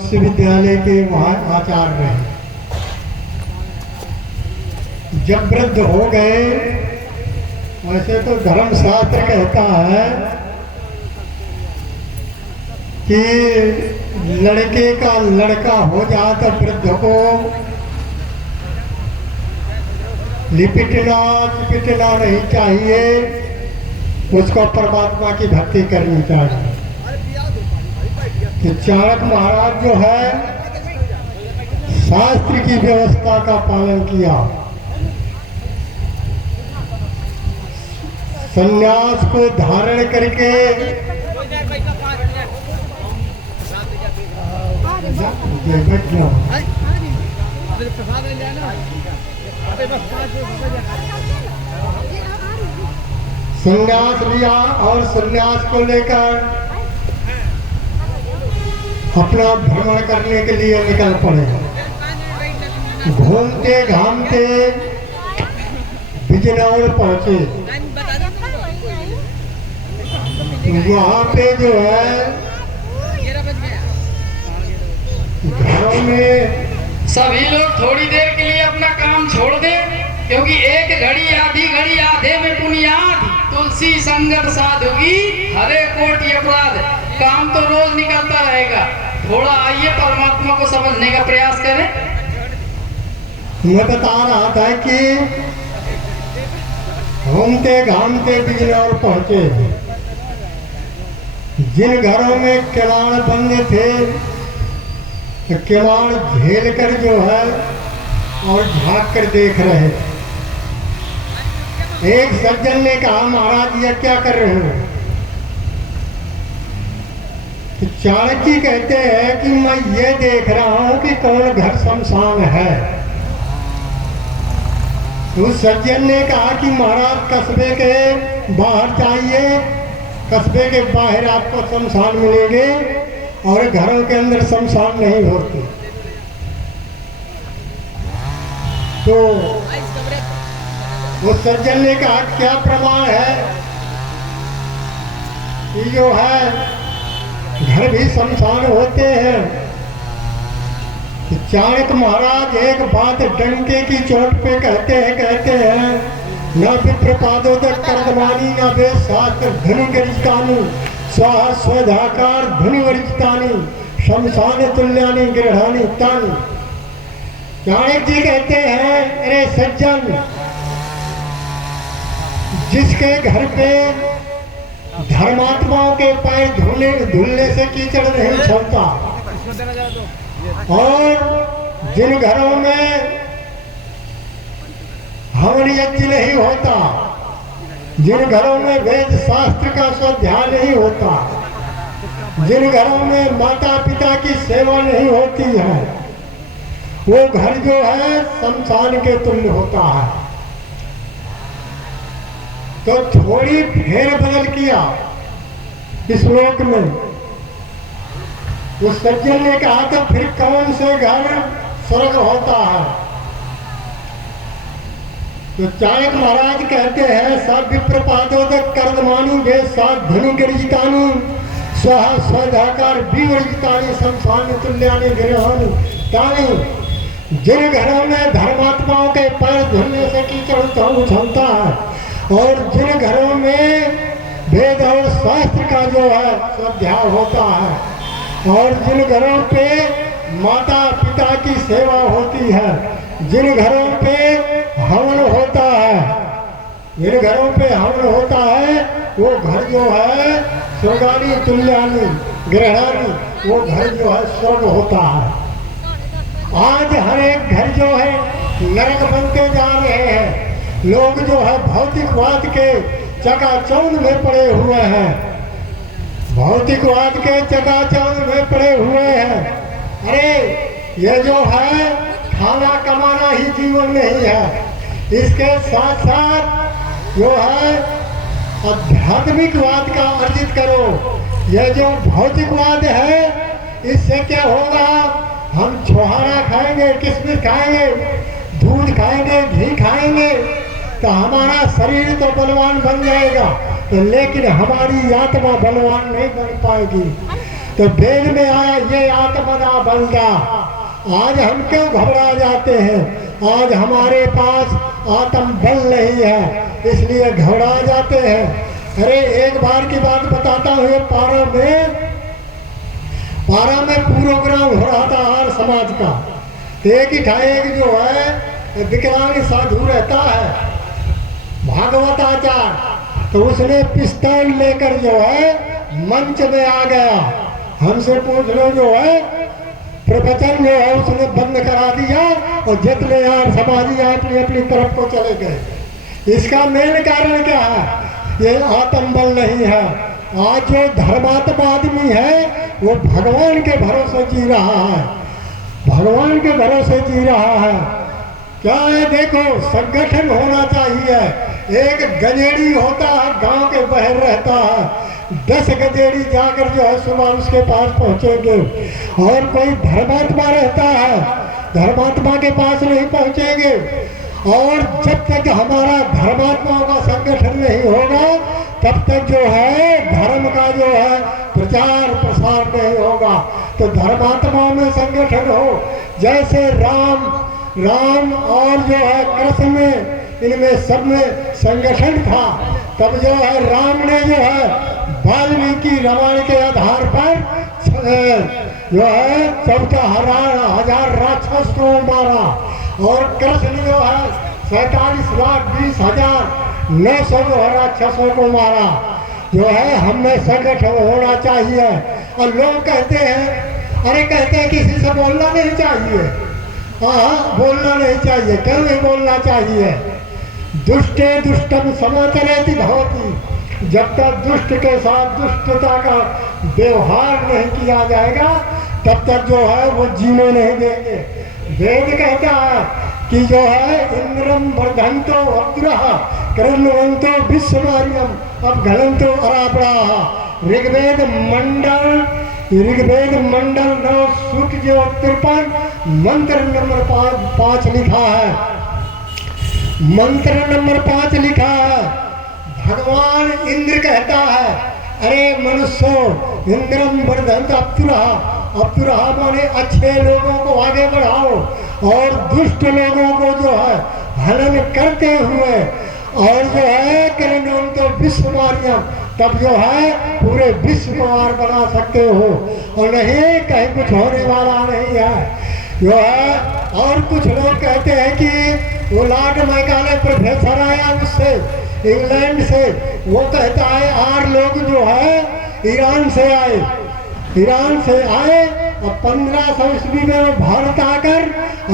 विश्वविद्यालय के वहाँ आचार्य रहे। जब वृद्ध हो गए, वैसे तो धर्मशास्त्र कहता है कि लड़के का लड़का हो जाए तो वृद्ध को लिपटना चिपटना नहीं चाहिए, उसको परमात्मा की भक्ति करनी चाहिए। तो चाणक्य महाराज जो है शास्त्र की व्यवस्था का पालन किया, संन्यास को धारण करके संन्यास लिया और संन्यास को लेकर अपना भ्रमण करने के लिए निकल पड़े। घूमते घामते बिजनौर पहुंचे। वहाँ पे जो है घरों में सभी लोग थोड़ी देर के लिए अपना काम छोड़ दें, क्योंकि एक घड़ी आधी घड़ी आधे में पुनियाद, तुलसी संगत साधु की हरे कोटि अपराध। काम तो रोज निकलता रहेगा, थोड़ा आइए परमात्मा को समझने का प्रयास करें। मैं बता रहा था कि घूमते घामते बिजनौर पहुंचे। जिन घरों में किवाड़ बंद थे, तो किवाड़ झेल कर जो है और झांक कर देख रहे। एक सज्जन ने कहा, महाराज ये क्या कर रहे हो? तो चाणक्य कहते हैं कि मैं ये देख रहा हूं कि कौन घर शमशान है। उस सज्जन ने कहा कि महाराज कस्बे के बाहर जाइए, कस्बे के बाहर आपको शमशान मिलेंगे और घरों के अंदर शमशान नहीं होते। तो उस सज्जन ने कहा क्या प्रमाण है कि जो है घर भी शमशान होते हैं? चाणक्य महाराज एक बात डंके की चोट पे कहते हैं न विप्रपादोदक कर्दमानी न वेद शास्त्र धनु गरिष्ठानि स्वाहा स्वधाकार धनु वरिष्ठानि शमशान तुल्यानि गृहाणि तानि। चाणक्य जी कहते हैं, अरे सज्जन, जिसके घर पे धर्मात्माओं के पैर धुलने से कीचड़ नहीं छोड़ता, और जिन घरों में हवन यज्ञ नहीं होता, जिन घरों में वेद शास्त्र का स्वाध्याय नहीं होता, जिन घरों में माता पिता की सेवा नहीं होती है, वो घर जो है शमशान के तुल्य होता है। तो थोड़ी फेर बदल किया इस श्लोक में। उस सज्जन ने कहा तो फिर कौन से घर स्वर्ग होता है? तो चाणक्य महाराज कहते हैं, सब विप्रपादोदक कर्दमानी वेद शास्त्र धनु गरिष्ठानि स्वाहा स्वधाकार विवर्जितानि शमशान तुल्यानि गृहाणि तानि। जिन घरों में धर्मात्माओं के पैर धुलने से कीचड़ उछलता है और जिन घरों में वेद और शास्त्र का जो है स्वाध्याय होता है और जिन घरों पे माता पिता की सेवा होती है, जिन घरों पे हवन होता है, जिन घरों पे हवन होता है, वो घर जो है स्वर्गानी तुल्यानी गृहाणी, वो घर जो है स्वर्ग होता है। आज हर एक घर जो है नरक बनते जा रहे हैं। लोग जो है भौतिकवाद के चकाचौंध में पड़े हुए हैं, भौतिकवाद के चकाचौंध में पड़े हुए हैं। अरे ये जो है खाना कमाना ही जीवन नहीं है, इसके साथ साथ जो है आध्यात्मिकवाद का अर्जित करो। ये जो भौतिकवाद है, इससे क्या होगा? हम छुहारा खाएंगे, किशमिश खाएंगे, दूध खाएंगे, घी खाएंगे, तो हमारा शरीर तो बलवान बन जाएगा, तो लेकिन हमारी आत्मा बलवान नहीं बन पाएगी। तो वेद में आया ये आत्मदा बंदा। आज हम क्यों घबरा जाते हैं? आज हमारे पास आत्म बल नहीं है, इसलिए घबरा जाते हैं। अरे एक बार की बात बताता हूँ, पारा में प्रोग्राम हो रहा था आर्य समाज का। एक ही एक जो है विकलांग साधु रहता है भागवताचार्य, तो उसने पिस्तौल लेकर जो है मंच में आ गया। हमसे पूछ लो, जो है प्रवचन जो है उसने बंद करा दिया और जितने यार समाजी अपनी अपनी तरफ को चले गए। इसका मेन कारण क्या है? ये आत्मबल नहीं है। आज जो धर्मात्मा आदमी है वो भगवान के भरोसे जी रहा है, भगवान के भरोसे जी रहा है। क्या है? देखो, संगठन होना चाहिए। एक गजेड़ी होता है, गांव के बाहर रहता है, 10 गजेड़ी जाकर जो है सुबह उसके पास पहुंचेंगे। और कोई धर्मात्मा रहता है, धर्मात्मा के पास नहीं पहुंचेंगे। और जब तक हमारा धर्मात्माओं का संगठन नहीं होगा तब तक जो है धर्म का जो है प्रचार प्रसार नहीं होगा। तो धर्मात्माओं में संगठन हो, जैसे राम और जो है कृष्ण में, इनमें सब में संगठन था। तब जो है राम ने जो है वाल्मीकि रामायण के आधार पर जो है 14,000 राक्षस को मारा, और कृष्ण जो है 47,20,900 राक्षसों को मारा। जो है हमें संगठन होना चाहिए। और लोग कहते हैं, अरे कहते हैं किसी से बोलना नहीं चाहिए। हाँ, बोलना नहीं चाहिए। क्यों नहीं बोलना चाहिए? दुष्टे दुष्टम समाचरेति भवति। जब तक दुष्ट के साथ दुष्टता का व्यवहार नहीं किया जाएगा तब तक जो है वो जीने नहीं देंगे। वेद कहता है कि जो है इंद्रम वर्धंतो अग्रह कृण्वन्तो विश्वमार्यम अब घनंतो अरापड़ा। ऋग्वेद मंडल 9 सूक्त जो 53 मंत्र नंबर 5 लिखा है। मंत्र नंबर 5 लिखा है। भगवान इंद्र कहता है, अरे मनुष्यों, इंद्रम वर्धंत अप्सुरहा माने अच्छे लोगों को आगे बढ़ाओ और दुष्ट लोगों को जो है हनन करते हुए, और जो है करें तो विश्वमार्यम, तब जो है पूरे विश्व को वार बना सकते हो। और नहीं कहीं कुछ होने वाला नहीं है जो है। और कुछ लोग कहते हैं कि वो लॉर्ड मैकाले प्रोफेसर आया उससे इंग्लैंड से, वो कहता है 8 लोग जो है ईरान से आए और 1500 ईस्वी में वो भारत आकर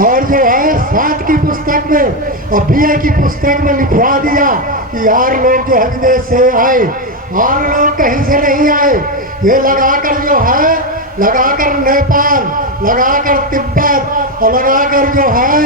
और जो है 7 की पुस्तक में और BA की पुस्तक में लिखवा दिया कि 8 लोग जो है विदेश से आए। 8 लोग कहीं से नहीं आए। ये लगाकर जो है नेपाल, लगाकर तिब्बत और लगाकर जो है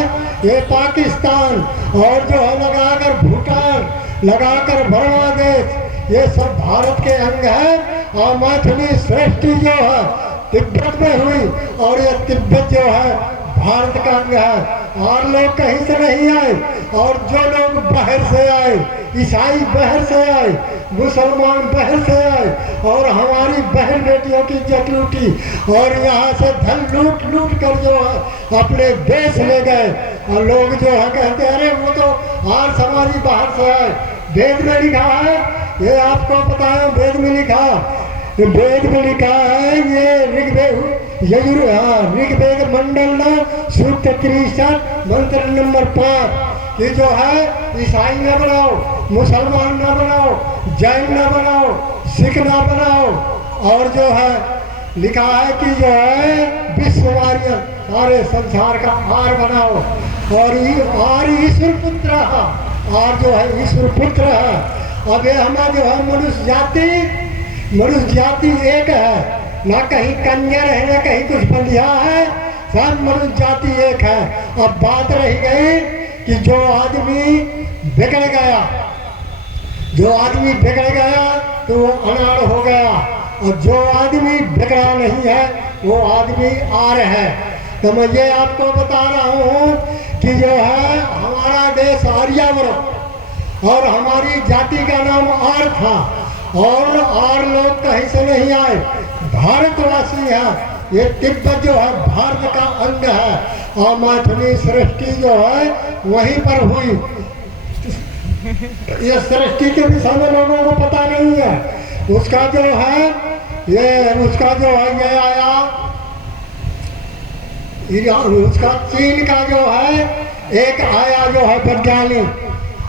ये पाकिस्तान और जो है लगाकर भूटान, लगाकर बांग्लादेश, ये सब भारत के अंग है। और मैथिली सृष्टि जो है तिब्बत में हुई और ये तिब्बत जो है भारत का अंग है। और लोग कहीं से नहीं आए। और जो लोग बाहर से आए, ईसाई बाहर से आए, मुसलमान बाहर से आए और हमारी बहन बेटियों की इज्जत लूटी और यहाँ से धन लूट कर जो है अपने देश ले गए। और लोग जो है कहते हैं, अरे वो तो आर्य समाजी बाहर से आए। वेद में लिखा है, ये आपको पता है, वेद में लिखा है ये ऋग्वेद मंडल 9 सूक्त 63 मंत्र नंबर 5 कि जो है ईसाई न बनाओ, मुसलमान न बनाओ, जैन न बनाओ, सिख न बनाओ। और जो है लिखा है कि जो है विश्ववार्य सारे संसार का आर बनाओ। और ईश्वर पुत्र और जो है ईश्वर पुत्र है। अब ये हमें जो है मनुष्य जाति एक है, ना कहीं कंजर है ना कहीं कुछ बंधिया है, सब मनुष्य जाति एक है। अब बात रह गई कि जो आदमी बिगड़ गया तो वो अनाड़ हो गया, और जो आदमी बिगड़ा नहीं है वो आदमी आर्य है। तो मैं ये आपको बता रहा हूँ कि जो है हमारा देश आर्यावर्त और हमारी जाति का नाम आर्य था। और आर्य लोग कहीं से नहीं आए, भारतवासी है। ये तिब्बत जो है भारत का अंग है और मैथिली सृष्टि जो है वहीं पर हुई। ये सृष्टि के विषय में लोगों को पता नहीं है। उसका जो है ये आया, उसका चीन का जो है एक आया जो है वैज्ञानिक,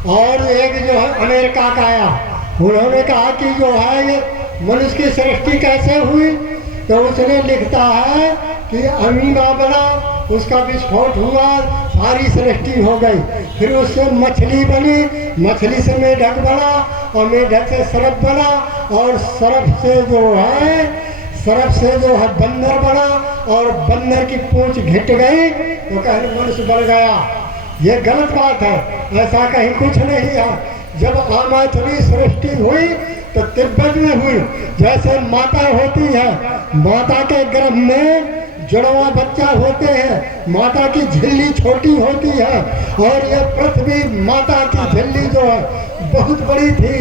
और एक जो है अमेरिका का आया। उन्होंने कहा कि जो है ये मनुष्य की सृष्टि कैसे हुई, तो उसने लिखता है कि अमीबा बना, उसका विस्फोट हुआ, सारी सृष्टि हो गई। फिर उससे मछली बनी, मछली से मेढक बना, और मेढक से सर्प बना, और सर्प से जो है बंदर बना, और बंदर की पूंछ घिट गई तो कहीं मनुष्य बन गया। ये गलत बात है, ऐसा कहीं कुछ नहीं है। जब अमैथिली सृष्टि हुई तो तिब्बत में हुई। जैसे माता होती है, माता के गर्भ में जुड़वा बच्चा होते हैं, माता की झिल्ली छोटी होती है, और ये पृथ्वी माता की झिल्ली जो है बहुत बड़ी थी,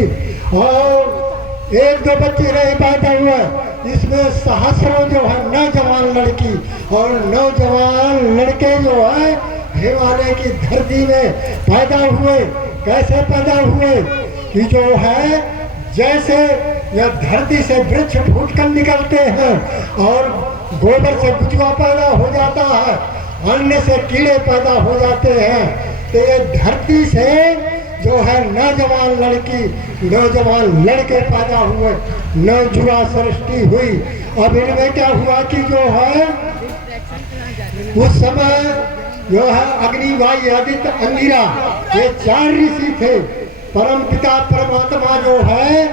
और एक दो बच्चे नहीं पैदा हुए, इसमें सहस्रों जो है नौजवान लड़की और नौजवान लड़के जो है हिमालय की धरती में पैदा हुए। कैसे पैदा हुए कि जो है जैसे यह धरती से वृक्ष फूट कर निकलते हैं, और गोबर से गुचवा पैदा हो जाता है, अन्न से कीड़े पैदा हो जाते हैं, तो ये धरती से जो है नौजवान लड़की नौजवान लड़के पैदा हुए, नवजुआ सृष्टि हुई। अब इनमें क्या हुआ कि जो है उस समय जो है अग्नि, वायु, आदित्य, अंगिरा, ये 4 ऋषि थे। परम पिता परमात्मा जो है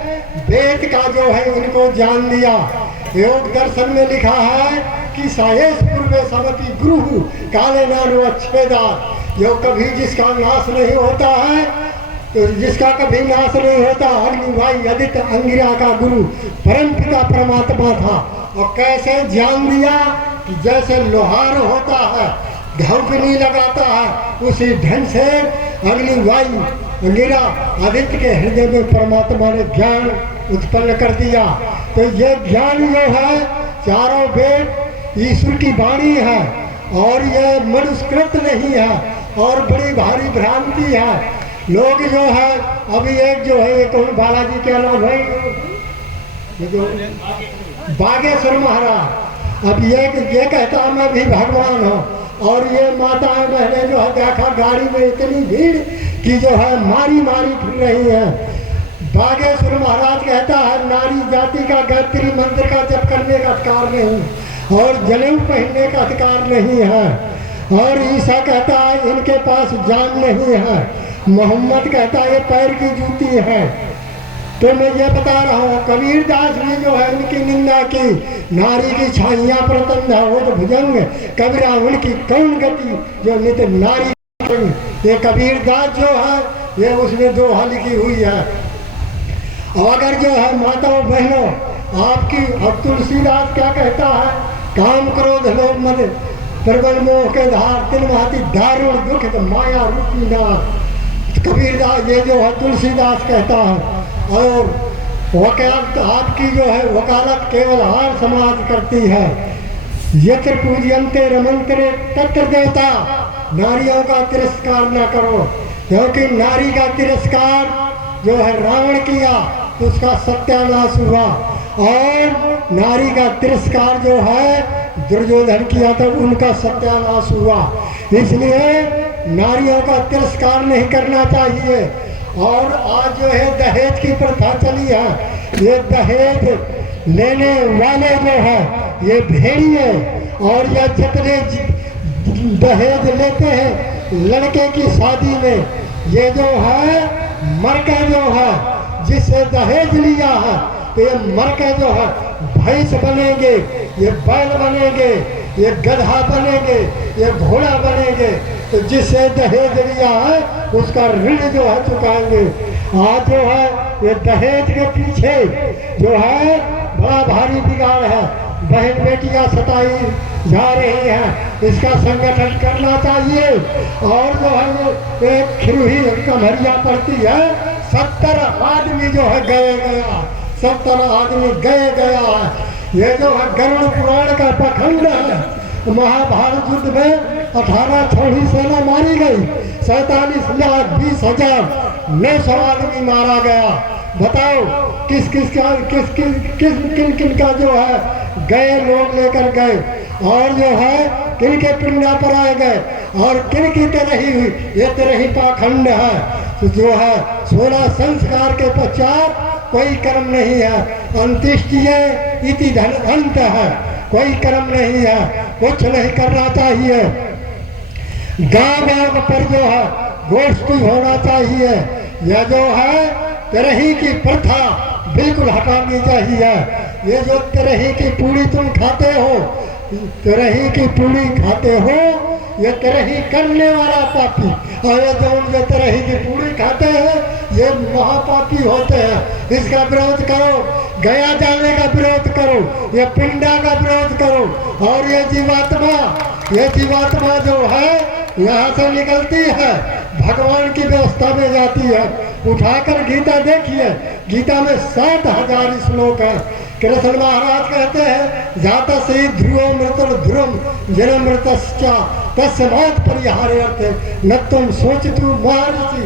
वेद का जो है इनको जान दिया। योग दर्शन में लिखा है कि सायेश पूर्वे समति गुरु काले नानु अच्छेदा। यो कभी जिसका नाश नहीं होता है, तो जिसका कभी नाश नहीं होता, अग्नि, वायु, आदित्य, अंगिरा का गुरु परम पिता परमात्मा था। और कैसे जान दिया कि जैसे लोहार होता है, घावकनी लगाता है, उसी ढंग से अग्नि, वायु, अंगिरा, आदित्य के हृदय में परमात्मा ने ज्ञान उत्पन्न कर दिया। तो ये ज्ञान जो है चारों वेद ईश्वर की वाणी है, और ये मनुष्यकृत नहीं है, और बड़ी भारी भ्रांति है। लोग जो है अभी एक जो है कौन बालाजी के नाम है, जो बागेश्वर महाराज, अब ये कहता मैं भी भगवान हूँ, और ये माताएं बहनें जो है देखा गाड़ी में इतनी भीड़ कि जो है मारी मारी फिर रही है। बागेश्वर महाराज कहता है नारी जाति का गायत्री मंत्र का जप करने का अधिकार नहीं, और जनेऊ पहनने का अधिकार नहीं है। और ईसा कहता है इनके पास जान नहीं है। मोहम्मद कहता है ये पैर की जूती है। तो मैं ये बता रहा हूँ, कबीरदास ने जो है उनकी निंदा की, नारी की छाइया पर तंधा हो तो भुजंग, कबीरा उनकी कौन गति जो नित नारी। ये कबीरदास जो है ये उसमें दोहा लिखी हुई है। और अगर जो है माताओं बहनों आपकी, अब तुलसीदास क्या कहता है, काम क्रोध लोभ मद प्रबल मोह के धार, तिन भांति दारुण दुख तो माया रूपी नाथ। कबीरदास ये जो है तुलसीदास कहता है। और वकालत आपकी जो है वकालत केवल हार समाज करती है। यत्र पूजयन्ते रमन्ते तत्र देवता, नारियों का तिरस्कार न करो, क्योंकि नारी का तिरस्कार जो है रावण किया तो उसका सत्यानाश हुआ, और नारी का तिरस्कार जो है दुर्योधन किया तो उनका सत्यानाश हुआ। इसलिए नारियों का तिरस्कार नहीं करना चाहिए। और आज जो है दहेज की प्रथा चली है, ये दहेज लेने वाले जो है ये भेड़िए, और यह जितने दहेज लेते हैं लड़के की शादी में, ये जो है मरके जो है जिससे दहेज लिया है, तो ये मरके जो है भैंस बनेंगे, ये बैल बनेंगे, ये गधा बनेंगे, ये घोड़ा बनेंगे, तो जिससे दहेज लिया है उसका ऋण जो है चुकाएंगे। आज जो है ये दहेज के पीछे जो है बड़ा भारी बिगाड़ है। बहन बेटियां सताई जा रही हैं, इसका संगठन करना चाहिए। और जो है वो एक खिरुही कमरिया पड़ती है, 70 आदमी जो है गए गया, 70 आदमी गए गया है। ये जो है गरुड़ पुराण का पाखंड है। महाभारत युद्ध में 18 छोड़ी सेना मारी गई, 47,20,900 आदमी मारा गया। बताओ किन किन का जो है गए लोग लेकर गए, और जो है किन के पिंडा पर आए गए, और किन की तरही हुई। ये तरही पाखंड है। तो जो है 16 संस्कार के पश्चात कोई कर्म नहीं है। अंत्येष्टिय इति धन अंत है, कोई कर्म नहीं है, कुछ नहीं करना चाहिए। गांव गांव पर जो है गोष्ठी होना चाहिए। यह जो है तरही की प्रथा बिल्कुल हटानी चाहिए। ये जो तरही की पूड़ी तुम खाते हो, तरही की पूड़ी खाते हो, ये तरही करने वाला पापी, और ये जो तरही की पूड़ी खाते हैं ये महापापी होते हैं। इसका विरोध करो, गया जाने का विरोध करो, ये पिंडा का विरोध करो। और ये जीवात्मा जो है यहाँ से निकलती है, भगवान की व्यवस्था में जाती है। उठाकर गीता देखिए, गीता में 7,000 श्लोक है। कृष्ण महाराज कहते हैं जाता से ध्रुव मृत ध्रुवम जन मृतश्चा तस्मात् परिहार्यते न तुम सोचतु महर्षि।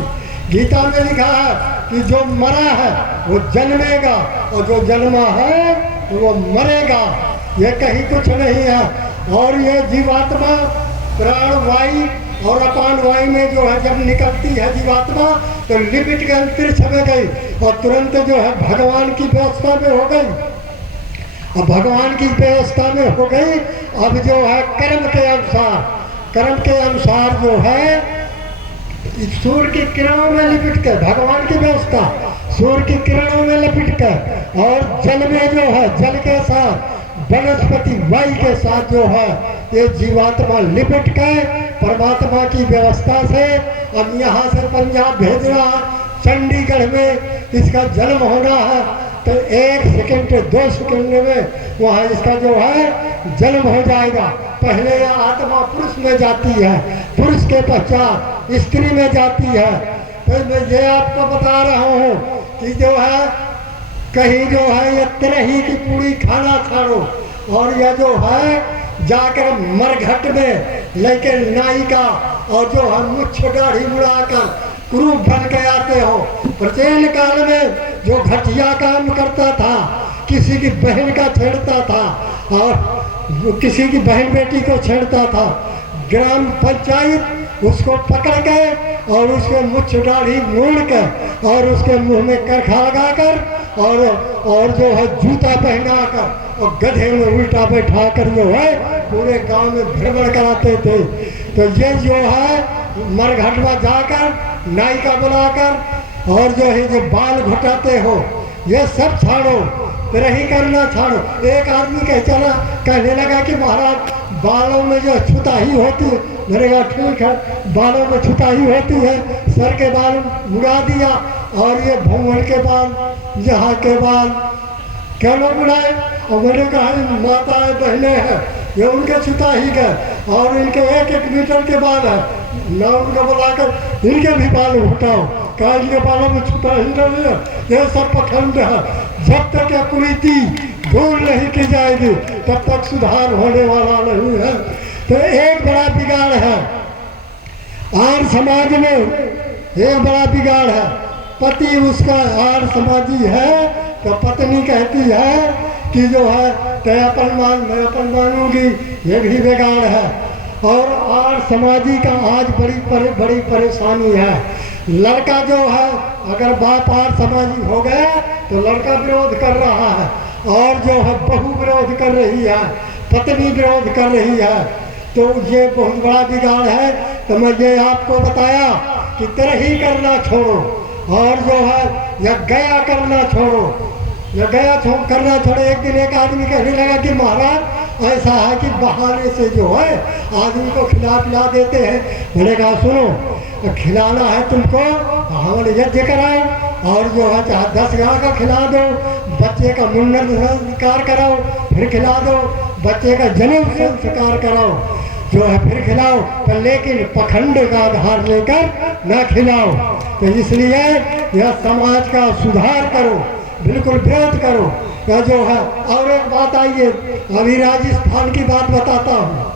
गीता में लिखा है कि जो मरा है वो जन्मेगा, और जो जन्मा है वो मरेगा। ये कहीं कुछ नहीं है। और ये जीवात्मा प्राण वायु और अपान वायु में जो है जब निकलती है जीवात्मा, तो लिमिट के अंतरिक्ष में गई और तुरंत जो है भगवान की व्यवस्था में हो गई। अब भगवान की व्यवस्था में हो गई। अब जो है कर्म के अनुसार जो है सूर्य की किरणों में लिपट कर, भगवान की व्यवस्था सूर्य की किरणों में लिपट कर, और जल में जो है जल के साथ वनस्पति वायु के साथ जो है ये जीवात्मा लिपट कर परमात्मा की व्यवस्था से अब यहाँ से पंजाब भेजना, चंडीगढ़ में इसका जन्म होना है, तो 1 सेकंड 2 सेकंड में वहाँ इसका जो है जन्म हो जाएगा। पहले यह आत्मा पुरुष में जाती है, पुरुष के पश्चात स्त्री में जाती है। तो मैं ये आपको बता रहा हूँ कि जो है कहीं जो है ये तरही की पूरी खाना छाड़ो, और यह जो है जाकर मरघट में लेकर नाई का और जो है मुच्छ दाढ़ी मुड़ाकर कुरूप बन के आते हो। प्राचीन काल में जो घटिया काम करता था, किसी की बहन का छेड़ता था और किसी की बहन बेटी को छेड़ता था, ग्राम पंचायत उसको पकड़ के और उसके मुच्छ दाढ़ी मोड़ कर और उसके मुंह में करखा लगाकर और जो है जूता पहनाकर और गधे में उल्टा बैठा कर जो है पूरे गांव में भ्रमण कराते थे। तो ये जो है मरघट में जाकर नाई का बुलाकर और जो है जो बाल घुटाते हो ये सब छाड़ो, रही करना छाड़ो। एक आदमी कहने लगा कि महाराज बालों में जो छुताही होती है, मैंने कहा ठीक है, बालों में छुताही होती है, सर के बाल मुड़ा दिया और ये भूमण के बाल, यहाँ के बाल क्या लोग उड़ाए। और मैंने कहा माताएं बहनें हैं ये उनके छुताही का, और इनके 1-1 मीटर के बाल है ना, उनको बुलाकर इनके भी बाल उठाओ, कहा इनके बालों में छुताही नहीं है। ये सब पखंड है। जब तक यह कुरीति दूर नहीं की जाएगी तब तक सुधार होने वाला नहीं है। तो एक बड़ा बिगाड़ है आर्य समाज में, एक बड़ा बिगाड़ है। पति उसका आर्य समाजी है तो पत्नी कहती है कि जो है तय अपन मान मैं अपन मानूंगी, ये भी बिगाड़ है। और आर्य समाजी का आज बड़ी परेशानी है। लड़का जो है अगर बाप आर्य समाजी हो गया तो लड़का विरोध कर रहा है, और जो है बहू विरोध कर रही है, पत्नी विरोध कर रही है। तो ये बहुत बड़ा बिगाड़ है। तो मैं ये आपको बताया कि तरही करना छोड़ो, और जो है यह गया करना छोड़ो, यह गया करना छोड़ो। एक दिन एक आदमी कहने लगा कि महाराज ऐसा है कि बहाने से जो है आदमी को खिला पिला देते हैं। मैंने कहा सुनो, खिलाना है तुमको हवन यज्ञ कराओ, और जो है चाहे 10 गाय का खिला दो, बच्चे का मुंडन संस्कार कराओ फिर खिला दो, बच्चे का जन्म संस्कार कराओ जो है फिर खिलाओ, तो लेकिन पखंड का आधार लेकर न खिलाओ। तो इसलिए यह समाज का सुधार करो, बिल्कुल विरोध करो। का जो है। और एक बात आइए, अभी राजस्थान की बात बताता हूँ।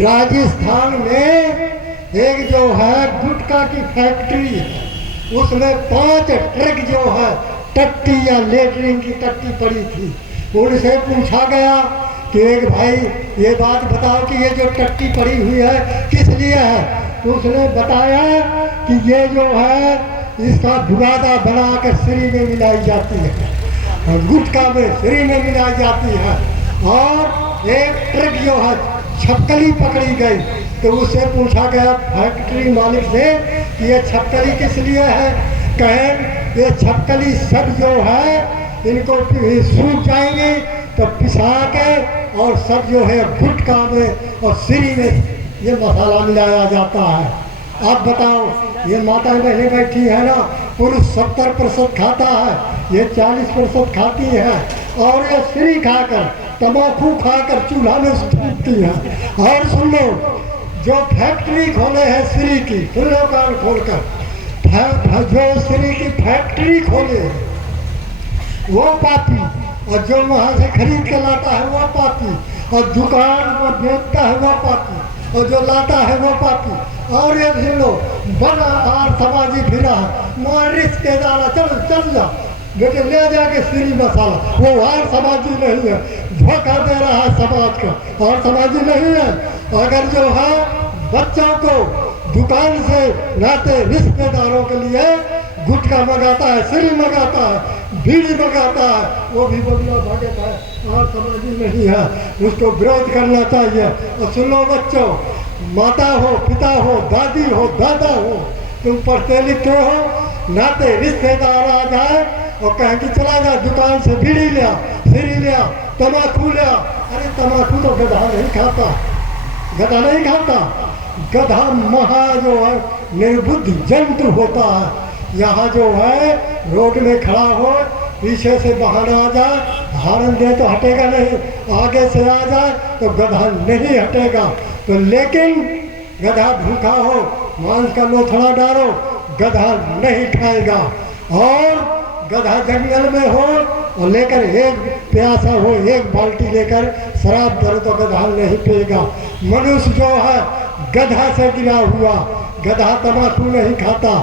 राजस्थान में एक जो है गुटखा की फैक्ट्री है, उसमें 5 ट्रक जो है टट्टी या लेटरिन की टट्टी पड़ी थी। उनसे पूछा गया कि एक भाई ये बात बताओ कि ये जो टट्टी पड़ी हुई है किस लिए है। तो उसने बताया कि ये जो है इसका बुरादा बनाकर श्री में मिलाई जाती है, गुटखा में श्री में मिलाई जाती है। और एक ट्रक जो है छपकली पकड़ी गई, तो उससे पूछा गया फैक्ट्री मालिक से कि ये छपकली किस लिए है। कहें ये छपकली सब जो है इनको सूख जाएंगे तो पिसा के और सब जो है गुटखा में और श्री में ये मसाला मिलाया जाता है। अब बताओ, ये माता बहनें बैठी है ना, पुरुष 70% खाता है, ये 40% खाती है, और ये श्री खाकर तम्बाकू खाकर चूल्हा में सूखती है। और सुन लो, जो फैक्ट्री खोले है श्री की, सुन लो कान खोलकर, जो श्री की फैक्ट्री खोले वो पापी, और जो वहाँ से खरीद के लाता है वो पापी, और दुकान पर बेचता है वो पापी, और जो लाता है वो पापी। और ये सुन लो, बड़ा आर समाजी फिरा है, मार रिश्तेदार चल चल जा बेटे ले जाके श्री मसाला, वो आर समाजी नहीं है, धोखा दे रहा है समाज का, और समाजी नहीं है। अगर जो है बच्चों को दुकान से लाते रिश्तेदारों के लिए गुटखा मंगाता है, श्री मंगाता है, बीड़ी मंगाता है, वो भी बदला भागता है और समाजी नहीं है, उसको विरोध करना चाहिए। और सुनो बच्चों, माता हो, पिता हो, दादी हो, दादा हो, तुम पढ़ते लिखते हो, नाते रिश्तेदार आ जाए और कहें कि चला जा दुकान से बीड़ी लिया, श्री लिया, तम्बाकू लिया। अरे तम्बाकू तो गधा नहीं खाता, गधा नहीं खाता, गधा महा जो है निर्बुद्ध जंतु होता है। यहाँ जो है रोड में खड़ा हो, पीछे से बहाना आ जाए, हॉर्न दे तो हटेगा नहीं, आगे से आ जाए तो गधा नहीं हटेगा। तो लेकिन गधा भूखा हो, मांस का लोथड़ा डालो, गधा नहीं खाएगा। और गधा जंगल में हो और लेकर एक प्यासा हो, एक बाल्टी लेकर शराब दो तो गधा नहीं पिएगा। मनुष्य जो है गधा से गिरा हुआ, गधा तम्बाकू नहीं खाता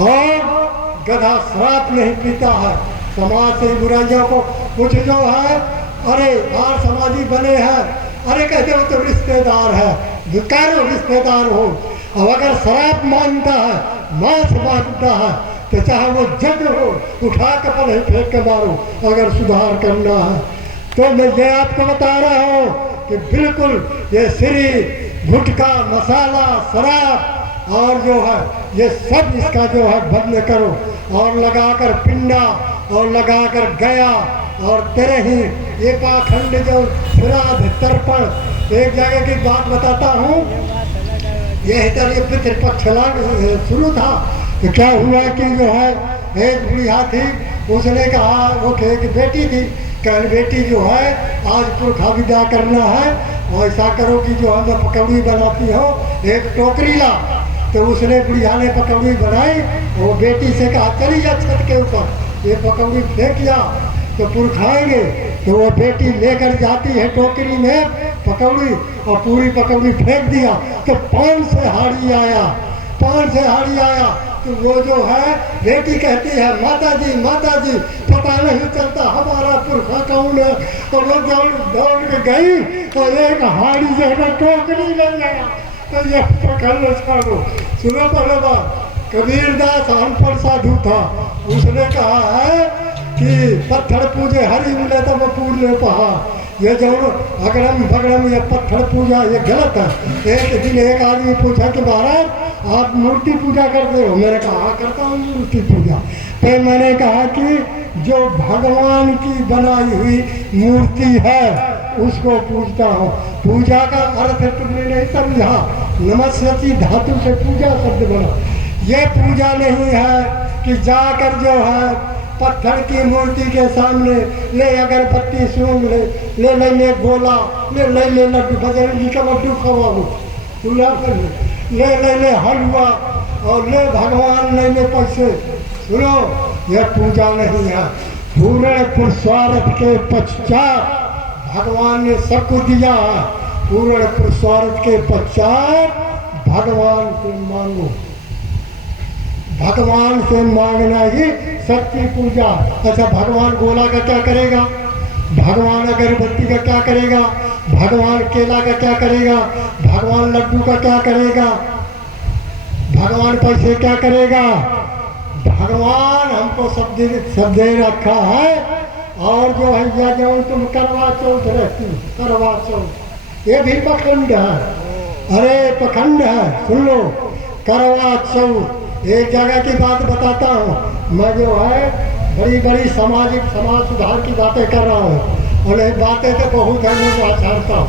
और गधा शराब नहीं पीता है। समाज से बुराइयों को कुछ जो है, अरे बाहर समाजी बने हैं, अरे कहते हो तो रिश्तेदार है, धिक्कारो रिश्तेदार हो। और अगर शराब मांगता है, मांस मांगता है, तो चाहे वो जग हो, उठा के पल फेंक के मारो अगर सुधार करना है। तो मैं ये आपको बता रहा हूँ कि बिल्कुल ये श्री, गुटखा, मसाला, शराब और जो है ये सब इसका जो है बंद करो। और लगाकर पिंडा और लगाकर गया और तेरे ही ये पाखंड जो श्राद्ध तर्पण। एक जगह की बात बताता हूँ, ये इधर ये पितृपक्ष शुरू था तो क्या हुआ कि जो है एक बुढ़िया थी, उसने कहा, वो एक बेटी थी, कल बेटी जो है आज पुरखा विदा करना है, ऐसा करो कि जो है मैं पकौड़ी बनाती हूँ, एक टोकरी ला। तो उसने बुढ़िया ने पकौड़ी बनाई, वो बेटी से कहा चली जा छत के ऊपर, ये पकौड़ी फेंक जा तो पुरखाएंगे। तो वो बेटी लेकर जाती है टोकरी में पकौड़ी और पूरी पकौड़ी फेंक दिया तो पान से हाड़ी आया, पान से हाड़ी आया। तो वो जो है बेटी कहती है माता जी पता नहीं चलता हमारा पुरखा कौन है। तो वो दौड़ के गई तो एक हाड़ी जो है टोकरी ले गया। तो ये पकड़ लो छाड़ो। सुनो पहले बात, कबीरदास अनपढ़ साधु था, उसने कहा है कि पत्थर पूजे हरि मिले तो मैं पूज पहा। ये जो अगड़म भगड़म ये पत्थर पूजा ये गलत है। एक दिन एक आदमी पूछा कि महाराज आप मूर्ति पूजा करते हो? मैंने कहा हाँ करता हूँ मूर्ति पूजा। फिर मैंने कहा कि जो भगवान की बनाई हुई मूर्ति है उसको पूजता हूँ। पूजा का अर्थ तुमने नहीं समझा, नमस्यति धातु से पूजा शब्द बना। ये पूजा नहीं है कि जाकर जो है पत्थर की मूर्ति के सामने ले अगरबत्ती सूंघ ले गोला ले लड्डू, बजरंगी का लड्डू खवाओ, ले हलवा और ले भगवान ले पैसे। सुनो, यह पूजा नहीं है। पूर्ण पुरुषार्थ के पश्चात भगवान ने सब कुछ दिया। पूर्ण पुरुषार्थ के पश्चात भगवान से मांगो। भगवान से मांगना ही सच्ची पूजा। अच्छा, भगवान गोला का क्या करेगा? भगवान अगरबत्ती का क्या करेगा? भगवान केला का क्या करेगा? भगवान लड्डू का क्या करेगा? भगवान पैसे क्या करेगा? भगवान हमको सब दे रखा है। और जो है या जो तुम करवा चौथ रहती, करवा चौथ ये भी पखंड है। अरे पखंड है, सुन लो। करवा चौथ एक जगह की बात बताता हूँ। मैं जो है बड़ी बड़ी समाज सुधार की बातें कर रहा हूँ और ये बातें तो बहुत है, मैं आचरता हूँ।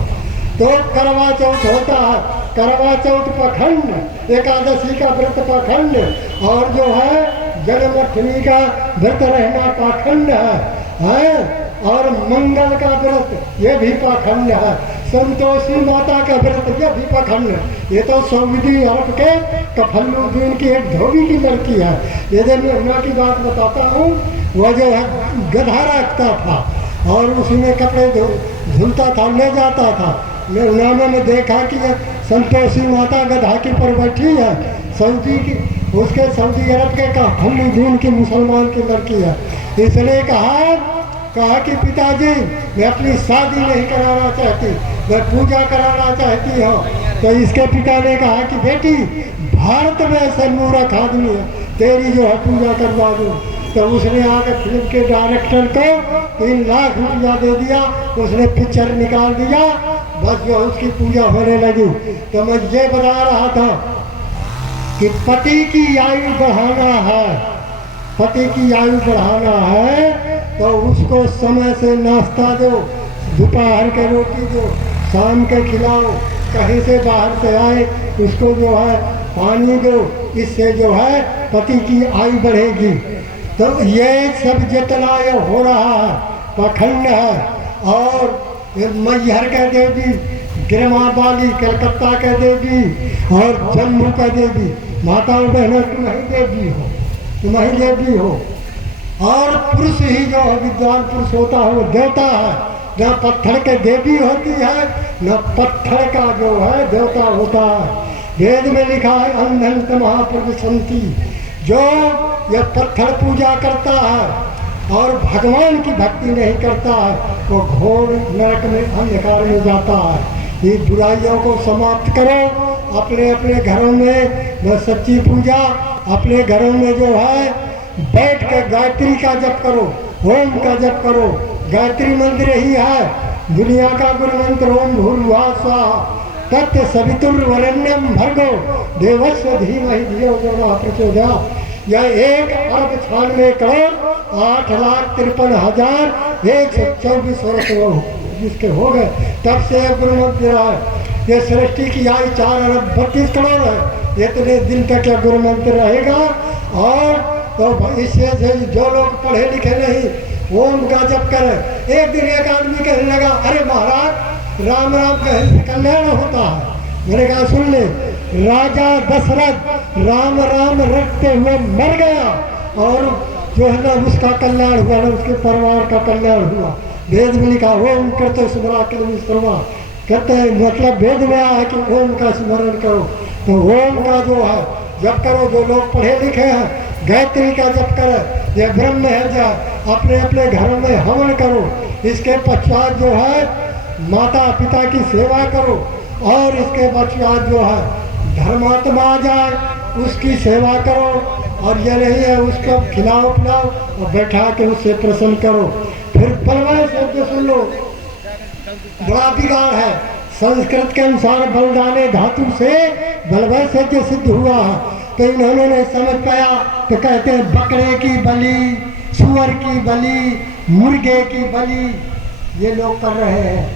तो करवा चौथ होता है, करवा चौथ पखंड, एकादशी का व्रत पखंड, और जो है जन्माष्टमी का व्रत रहना पाखंड है। और मंगल का व्रत ये भी पाखंड है। संतोषी माता का व्रत ये भी पाखंड। ये तो सऊदी अरब के कफल्लुद्दीन की एक धोबी की लड़की है। ये जो मैं की बात बताता हूँ, वह जो है गधा रखता था और उसमें कपड़े धुलता था, ले जाता था। उन्होंने में देखा कि संतोषी माता गधा की पर बैठी है, सऊदी की, उसके सऊदी अरब के कफल्लुद्दीन की मुसलमान की लड़की है। इसलिए कहा कि पिताजी मैं अपनी शादी नहीं कराना चाहती, मैं पूजा कराना चाहती हूँ। तो इसके पिता ने कहा कि बेटी भारत में ऐसे मूर्ख आदमी है, तेरी जो है पूजा करवा दूँ। तो उसने आकर फिल्म के डायरेक्टर को 3 लाख रुपया दे दिया, उसने पिक्चर निकाल दिया, बस जो उसकी पूजा होने लगी। तो मैं ये बता रहा था कि पति की आयु बढ़ाना है, पति की आयु बढ़ाना है तो उसको समय से नाश्ता दो, दोपहर के रोटी दो, शाम के खिलाओ, कहीं से बाहर से आए उसको जो है पानी दो। इससे जो है पति की आयु बढ़ेगी। तो ये सब जितना ये हो रहा है पाखंड है। और मैहर का देवी, गिरमा बाली कलकत्ता का देवी और जम्मू का देवी, माताओं बहनों तुम ही देवी हो, तुम ही देवी हो। और पुरुष ही जो विद्वान पुरुष होता है वो देवता है। न पत्थर के देवी होती है, न पत्थर का जो है देवता होता है। वेद में लिखा है अंधंत महापुरुषंती, जो यह पत्थर पूजा करता है और भगवान की भक्ति नहीं करता है वो घोर नरक में अंधकार में जाता है। ये बुराइयों को समाप्त करो अपने अपने घरों में। सच्ची पूजा अपने घरों में जो है बैठ कर गायत्री का जप करो, ओम का जप करो। गायत्री मंत्र ही है दुनिया का गुरु मंत्र। ओम भूर्भुवः स्वः तत्सवितुर्वरेण्यं भर्गो देवस्य धीमहि धियो यो नः प्रचोदयात्। यह 1,98,53,124 वर्ष जिसके हो गए तब से गुरु मंत्र है। ये सृष्टि की आयु 4,32 करोड़ है। इतने दिन तक यह गुरु मंत्र रहेगा। और तो इससे जो लोग पढ़े लिखे नहीं ओम का जप करें। एक दिन एक आदमी कहने लगा, अरे महाराज राम राम कहने से कल्याण होता है। मैंने कहा सुन ले, राजा दशरथ राम राम रटते हुए मर गया और जो है ना उसका कल्याण हुआ ना उसके परिवार का कल्याण हुआ। वेद में लिखा ओम करते स्मरा कर्मा कहते हैं, मतलब वेद में आया है कि ओम का स्मरण करो। तो ओम का जो है जप करो। जो लोग पढ़े लिखे हैं गायत्री का जप करें। यह ब्रह्म है जा अपने अपने घरों में हवन करो। इसके पश्चात जो है माता पिता की सेवा करो और इसके पश्चात जो है धर्मात्मा आ जाए उसकी सेवा करो। और यह नहीं है उसको खिलाओ पिलाओ और बैठा के उससे प्रसन्न करो। फिर बलवय शब्द सुन लो, बड़ा बिगाड़ है। संस्कृत के अनुसार बलदाने धातु से बलवय से सिद्ध हुआ है। तो इन्होंने नहीं समझ पाया तो कहते हैं बकरे की बलि, सुअर की बलि, मुर्गे की बलि ये लोग कर रहे हैं।